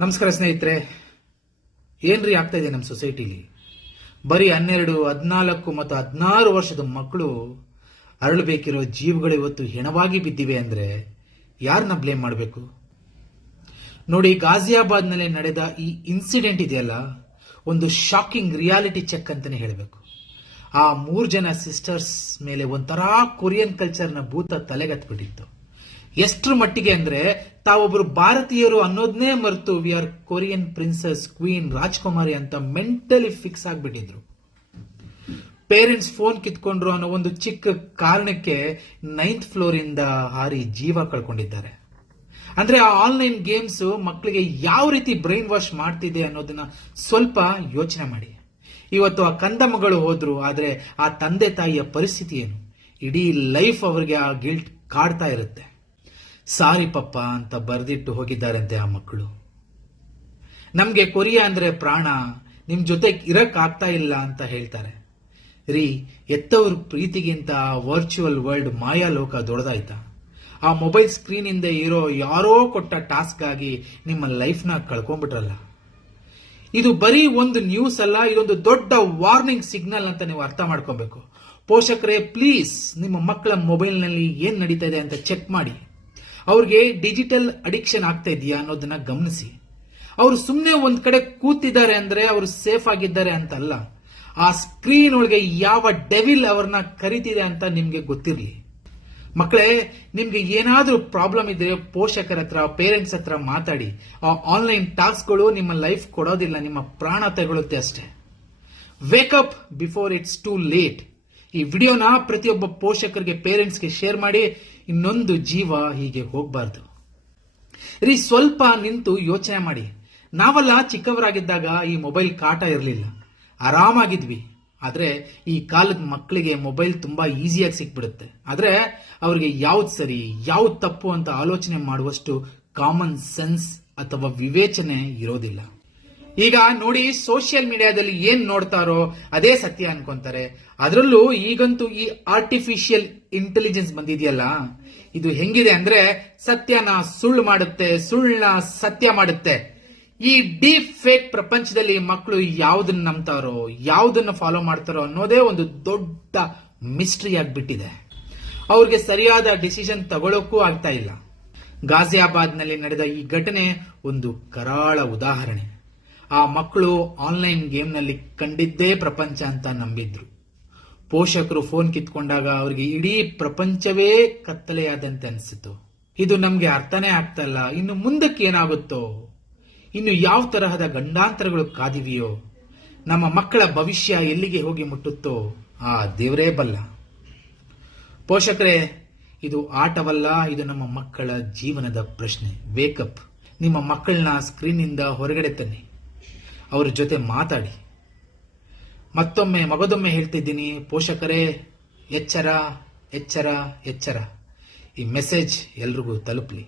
ನಮಸ್ಕಾರ ಸ್ನೇಹಿತರೆ. ಏನ್ರಿ ಆಗ್ತಾ ಇದೆ ನಮ್ಮ ಸೊಸೈಟಿಲಿ? ಬರೀ 12, 14 ಮತ್ತು 16 ವರ್ಷದ ಮಕ್ಕಳು ಅರಳಬೇಕಿರೋ ಜೀವಗಳು ಇವತ್ತು ಹೆಣವಾಗಿ ಬಿದ್ದಿವೆ ಅಂದ್ರೆ ಯಾರನ್ನ ಬ್ಲೇಮ್ ಮಾಡಬೇಕು? ನೋಡಿ, ಗಾಜಿಯಾಬಾದ್ನಲ್ಲಿ ನಡೆದ ಈ ಇನ್ಸಿಡೆಂಟ್ ಇದೆಯಲ್ಲ, ಒಂದು ಶಾಕಿಂಗ್ ರಿಯಾಲಿಟಿ ಚೆಕ್ ಅಂತಾನೆ ಹೇಳಬೇಕು. ಆ 3 ಜನ ಸಿಸ್ಟರ್ಸ್ ಮೇಲೆ ಒಂಥರ ಕೊರಿಯನ್ ಕಲ್ಚರ್ನ ಭೂತ ತಲೆಗತ್ಬಿಟ್ಟಿತ್ತು. ಎಷ್ಟರ ಮಟ್ಟಿಗೆ ಅಂದ್ರೆ ತಾವೊಬ್ಬರು ಭಾರತೀಯರು ಅನ್ನೋದನ್ನೇ ಮರೆತು we are Korean princess, queen, ರಾಜ್ಕುಮಾರಿ ಅಂತ ಮೆಂಟಲಿ ಫಿಕ್ಸ್ ಆಗ್ಬಿಟ್ಟಿದ್ರು. ಪೇರೆಂಟ್ಸ್ ಫೋನ್ ಕಿತ್ಕೊಂಡ್ರು ಅನ್ನೋ ಒಂದು ಚಿಕ್ಕ ಕಾರಣಕ್ಕೆ 9th ಫ್ಲೋರ್ ಇಂದ ಹಾರಿ ಜೀವ ಕಳ್ಕೊಂಡಿದ್ದಾರೆ. ಅಂದ್ರೆ ಆ ಆನ್ಲೈನ್ ಗೇಮ್ಸ್ ಮಕ್ಕಳಿಗೆ ಯಾವ ರೀತಿ ಬ್ರೈನ್ ವಾಶ್ ಮಾಡ್ತಿದೆ ಅನ್ನೋದನ್ನ ಸ್ವಲ್ಪ ಯೋಚನೆ ಮಾಡಿ. ಇವತ್ತು ಆ ಕಂದ ಮಗಳು ಹೋದ್ರು, ಆದ್ರೆ ಆ ತಂದೆ ತಾಯಿಯ ಪರಿಸ್ಥಿತಿ ಏನು? ಇಡೀ ಲೈಫ್ ಅವರಿಗೆ ಆ ಗಿಲ್ಟ್ ಕಾಡ್ತಾ ಇರುತ್ತೆ. ಸಾರಿ ಪಪ್ಪ ಅಂತ ಬರೆದಿಟ್ಟು ಹೋಗಿದ್ದಾರಂತೆ ಆ ಮಕ್ಕಳು. ನಮ್ಗೆ ಕೊರಿಯಾ ಅಂದ್ರೆ ಪ್ರಾಣ, ನಿಮ್ ಜೊತೆ ಇರಕ್ ಆಗ್ತಾ ಇಲ್ಲ ಅಂತ ಹೇಳ್ತಾರೆ. ರೀ, ಎತ್ತವ್ರ ಪ್ರೀತಿಗಿಂತ ವರ್ಚುವಲ್ ವರ್ಲ್ಡ್ ಮಾಯಾ ಲೋಕ ದೊಡ್ಡದಾಯ್ತಾ? ಆ ಮೊಬೈಲ್ ಸ್ಕ್ರೀನ್ ಇಂದ ಇರೋ ಯಾರೋ ಕೊಟ್ಟ ಟಾಸ್ಕ್ ಆಗಿ ನಿಮ್ಮ ಲೈಫ್ ನ ಕಳ್ಕೊಂಡ್ಬಿಟ್ರಲ್ಲ. ಇದು ಬರೀ ಒಂದು ನ್ಯೂಸ್ ಅಲ್ಲ, ಇದೊಂದು ದೊಡ್ಡ ವಾರ್ನಿಂಗ್ ಸಿಗ್ನಲ್ ಅಂತ ನೀವು ಅರ್ಥ ಮಾಡ್ಕೋಬೇಕು. ಪೋಷಕರೇ, ಪ್ಲೀಸ್ ನಿಮ್ಮ ಮಕ್ಕಳ ಮೊಬೈಲ್ ನಲ್ಲಿ ಏನ್ ನಡೀತಾ ಇದೆ ಅಂತ ಚೆಕ್ ಮಾಡಿ. ಅವ್ರಿಗೆ ಡಿಜಿಟಲ್ ಅಡಿಕ್ಷನ್ ಆಗ್ತಾ ಇದೆಯಾ ಅನ್ನೋದನ್ನ ಗಮನಿಸಿ. ಅವರು ಸುಮ್ಮನೆ ಒಂದ್ ಕಡೆ ಕೂತಿದ್ದಾರೆ ಅಂದ್ರೆ ಅವರು ಸೇಫ್ ಆಗಿದ್ದಾರೆ ಅಂತ ಅಲ್ಲ. ಆ ಸ್ಕ್ರೀನ್ ಒಳಗೆ ಯಾವ ಡೆವಿಲ್ ಅವ್ರನ್ನ ಕರೀತಿದೆ ಅಂತ ನಿಮ್ಗೆ ಗೊತ್ತಿರಲಿ. ಮಕ್ಕಳೇ, ನಿಮ್ಗೆ ಏನಾದ್ರೂ ಪ್ರಾಬ್ಲಮ್ ಇದ್ರೆ ಪೋಷಕರ ಹತ್ರ, ಪೇರೆಂಟ್ಸ್ ಹತ್ರ ಮಾತಾಡಿ. ಆ ಆನ್ಲೈನ್ ಟಾಸ್ಕ್ಗಳು ನಿಮ್ಮ ಲೈಫ್ ಕೊಡೋದಿಲ್ಲ, ನಿಮ್ಮ ಪ್ರಾಣ ತಗೊಳುತ್ತೆ ಅಷ್ಟೇ. Wake up before it's too late. ಈ ವಿಡಿಯೋನ ಪ್ರತಿಯೊಬ್ಬ ಪೋಷಕರಿಗೆ, ಪೇರೆಂಟ್ಸ್ಗೆ ಶೇರ್ ಮಾಡಿ. ಇನ್ನೊಂದು ಜೀವ ಹೀಗೆ ಹೋಗಬಾರ್ದು. ರೀ, ಸ್ವಲ್ಪ ನಿಂತು ಯೋಚನೆ ಮಾಡಿ. ನಾವೆಲ್ಲ ಚಿಕ್ಕವರಾಗಿದ್ದಾಗ ಈ ಮೊಬೈಲ್ ಕಾಟ ಇರಲಿಲ್ಲ, ಆರಾಮಾಗಿದ್ವಿ. ಆದ್ರೆ ಈ ಕಾಲದ ಮಕ್ಕಳಿಗೆ ಮೊಬೈಲ್ ತುಂಬಾ ಈಸಿಯಾಗಿ ಸಿಕ್ಬಿಡುತ್ತೆ. ಆದ್ರೆ ಅವ್ರಿಗೆ ಯಾವ್ದು ಸರಿ, ಯಾವ್ದು ತಪ್ಪು ಅಂತ ಆಲೋಚನೆ ಮಾಡುವಷ್ಟು ಕಾಮನ್ ಸೆನ್ಸ್ ಅಥವಾ ವಿವೇಚನೆ ಇರೋದಿಲ್ಲ. ಈಗ ನೋಡಿ, ಸೋಷಿಯಲ್ ಮೀಡಿಯಾದಲ್ಲಿ ಏನ್ ನೋಡ್ತಾರೋ ಅದೇ ಸತ್ಯ ಅನ್ಕೊಂತಾರೆ. ಅದರಲ್ಲೂ ಈಗಂತೂ ಈ ಆರ್ಟಿಫಿಷಿಯಲ್ ಇಂಟೆಲಿಜೆನ್ಸ್ ಬಂದಿದೆಯಲ್ಲ, ಇದು ಹೆಂಗಿದೆ ಅಂದ್ರೆ ಸತ್ಯನ ಸುಳ್ಳು ಮಾಡುತ್ತೆ, ಸುಳ್ಳನ್ನ ಸತ್ಯ ಮಾಡುತ್ತೆ. ಈ ಡೀಪ್ ಫೇಕ್ ಪ್ರಪಂಚದಲ್ಲಿ ಮಕ್ಕಳು ಯಾವ್ದನ್ನ ನಂಬ್ತಾರೋ, ಯಾವ್ದನ್ನ ಫಾಲೋ ಮಾಡ್ತಾರೋ ಅನ್ನೋದೇ ಒಂದು ದೊಡ್ಡ ಮಿಸ್ಟ್ರಿ ಆಗ್ಬಿಟ್ಟಿದೆ. ಅವ್ರಿಗೆ ಸರಿಯಾದ ಡಿಸಿಷನ್ ತಗೊಳ್ಳೋಕ್ಕೂ ಆಗ್ತಾ ಇಲ್ಲ. ಗಾಜಿಯಾಬಾದ್ ನಲ್ಲಿ ನಡೆದ ಈ ಘಟನೆ ಒಂದು ಕರಾಳ ಉದಾಹರಣೆ. ಆ ಮಕ್ಕಳು ಆನ್ಲೈನ್ ಗೇಮ್ ನಲ್ಲಿ ಕಂಡಿದ್ದೇ ಪ್ರಪಂಚ ಅಂತ ನಂಬಿದ್ರು. ಪೋಷಕರು ಫೋನ್ ಕಿತ್ಕೊಂಡಾಗ ಅವರಿಗೆ ಇಡೀ ಪ್ರಪಂಚವೇ ಕತ್ತಲೆಯಾದಂತೆ ಅನಿಸಿತು. ಇದು ನಮ್ಗೆ ಅರ್ಥನೇ ಆಗ್ತಾ ಇಲ್ಲ. ಇನ್ನು ಮುಂದಕ್ಕೆ ಏನಾಗುತ್ತೋ, ಇನ್ನು ಯಾವ ತರಹದ ಗಂಡಾಂತರಗಳು ಕಾದಿವೆಯೋ, ನಮ್ಮ ಮಕ್ಕಳ ಭವಿಷ್ಯ ಎಲ್ಲಿಗೆ ಹೋಗಿ ಮುಟ್ಟುತ್ತೋ ಆ ದೇವರೇ ಬಲ್ಲ. ಪೋಷಕರೇ, ಇದು ಆಟವಲ್ಲ, ಇದು ನಮ್ಮ ಮಕ್ಕಳ ಜೀವನದ ಪ್ರಶ್ನೆ. ವೇಕಪ್. ನಿಮ್ಮ ಮಕ್ಕಳನ್ನ ಸ್ಕ್ರೀನ್ ಇಂದ ಹೊರಗಡೆ ತನ್ನಿ, ಅವ್ರ ಜೊತೆ ಮಾತಾಡಿ. ಮತ್ತೊಮ್ಮೆ ಮಗದೊಮ್ಮೆ ಹೇಳ್ತಿದ್ದೀನಿ, ಪೋಷಕರೇ, ಎಚ್ಚರ, ಎಚ್ಚರ, ಎಚ್ಚರ. ಈ ಮೆಸೇಜ್ ಎಲ್ರಿಗೂ ತಲುಪಲಿ.